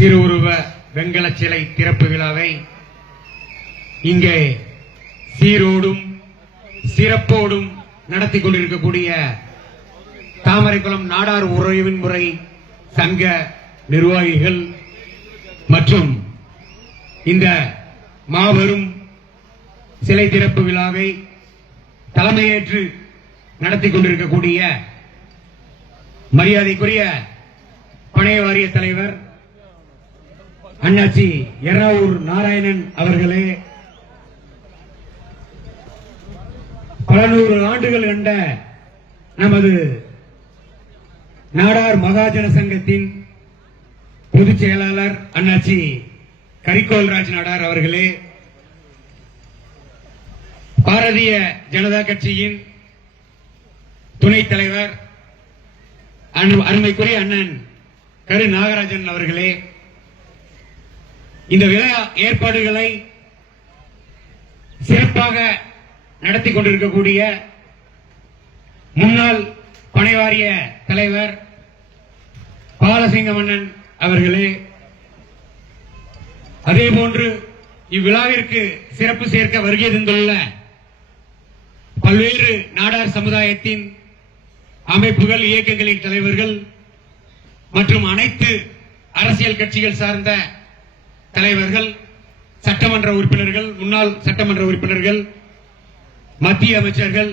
திருவுருவ வெங்கல சிலை திறப்பு விழாவை இங்கே சீரோடும் சிறப்போடும் நடத்தி கொண்டிருக்கக்கூடிய தாமரைக்குளம் நாடார் உறவின் முறை சங்க நிர்வாகிகள் மற்றும் இந்த மாபெரும் சிலை திறப்பு விழாவை தலைமையேற்று நடத்தி கொண்டிருக்கக்கூடிய மரியாதைக்குரிய பணைய வாரிய தலைவர் அண்ணாச்சி எறாவூர் நாராயணன் அவர்களே பல நூறு ஆண்டுகள் கண்ட நமது நாடார் மகாஜன சங்கத்தின் பொதுச் செயலாளர் அண்ணாச்சி கரிகோல்ராஜ் நாடார் அவர்களே பாரதிய ஜனதா கட்சியின் துணைத் தலைவர் அருமைக்குரிய அண்ணன் கரு நாகராஜன் அவர்களே இந்த விழா ஏற்பாடுகளை சிறப்பாக நடத்தி கொண்டிருக்கக்கூடிய முன்னாள் பனைவாரிய தலைவர் பாலசிங்க மன்னன் அவர்களே அதே போன்று இவ்விழாவிற்கு சிறப்பு சேர்க்க வருகை தந்துள்ள பல்வேறு நாடார் சமுதாயத்தின் அமைப்புகள் இயக்கங்களின் தலைவர்கள் மற்றும் அனைத்து அரசியல் கட்சிகள் சார்ந்த தலைவர்கள் சட்டமன்ற உறுப்பினர்கள் முன்னாள் சட்டமன்ற உறுப்பினர்கள் மத்திய அமைச்சர்கள்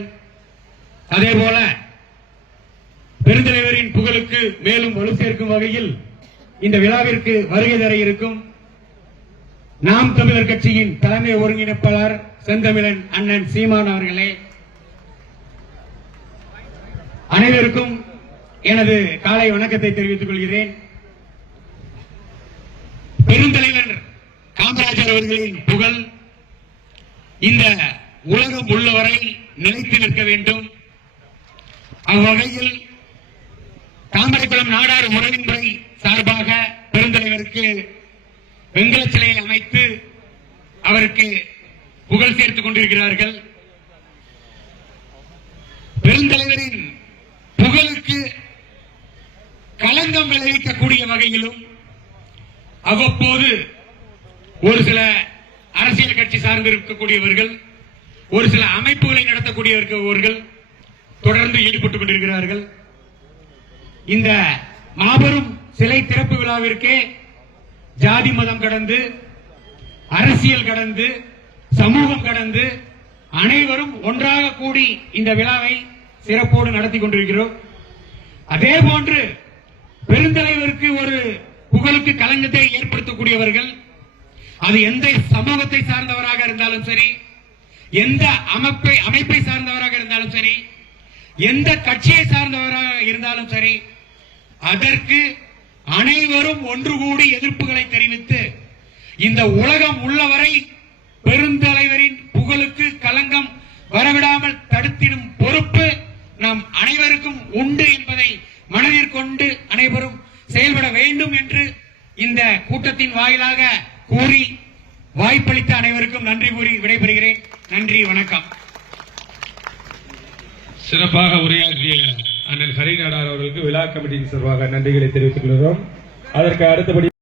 அதே போல பெருந்தலைவரின் புகழுக்கு மேலும் வலு சேர்க்கும் வகையில் இந்த விழாவிற்கு வருகை தர இருக்கும் நாம் தமிழர் கட்சியின் தலைமை ஒருங்கிணைப்பாளர் செந்தமிழன் அண்ணன் சீமான் அவர்களே அனைவருக்கும் எனது காலை வணக்கத்தை தெரிவித்துக் கொள்கிறேன். காமராஜர் அவர்களின் புகழ் இந்த உலகம் உள்ளவரை நிலைத்து நிற்க வேண்டும். அவ்வகையில் தாமரைக்குளம் நாடார் உறவின் முறை சார்பாக பெருந்தலைவருக்கு வெங்கல சிலையை அமைத்து அவருக்கு புகழ் சேர்த்துக் கொண்டிருக்கிறார்கள். பெருந்தலைவரின் புகழுக்கு களங்கம் விளைவிக்கக்கூடிய வகையிலும் அவ்வப்போது ஒரு சில அரசியல் கட்சி சார்ந்து இருக்கக்கூடியவர்கள் ஒரு சில அமைப்புகளை நடத்தக்கூடியவர்கள் தொடர்ந்து ஈடுபட்டுக் கொண்டிருக்கிறார்கள். இந்த மாபெரும் சிலை திறப்பு விழாவிற்கே ஜாதி மதம் கடந்து அரசியல் கடந்து சமூகம் கடந்து அனைவரும் ஒன்றாக கூடி இந்த விழாவை சிறப்போடு நடத்தி கொண்டிருக்கிறோம். அதே போன்று பெருந்தலைவருக்கு ஒரு புகழுக்கு களங்கத்தை ஏற்படுத்தக்கூடியவர்கள் அது எந்த சமூகத்தை சார்ந்தவராக இருந்தாலும் சரி எந்த அமைப்பை அமைப்பை சார்ந்தவராக இருந்தாலும் சரி எந்த கட்சியை சார்ந்தவராக இருந்தாலும் சரி அதற்கு அனைவரும் ஒன்று கூடி எதிர்ப்புகளை தெரிவித்து இந்த உலகம் உள்ளவரை பெருந்தலைவரின் புகழுக்கு களங்கம் வரவிடாமல் தடுத்திடும் பொறுப்பு நாம் அனைவருக்கும் உண்டு என்பதை மனதிற்கொண்டு அனைவரும் செயல்பட வேண்டும் என்று இந்த கூட்டத்தின் வாயிலாக கூறி வாய்ப்பளித்த அனைவருக்கும் நன்றி கூறி விடைபெறுகிறேன். நன்றி வணக்கம். சிறப்பாக உரையாற்றிய அண்ணன் ஹரிநாடார் அவர்களுக்கு விழா கமிட்டியின் சார்பாக நன்றிகளை தெரிவித்துக் கொள்கிறோம். அதற்கு அடுத்தபடி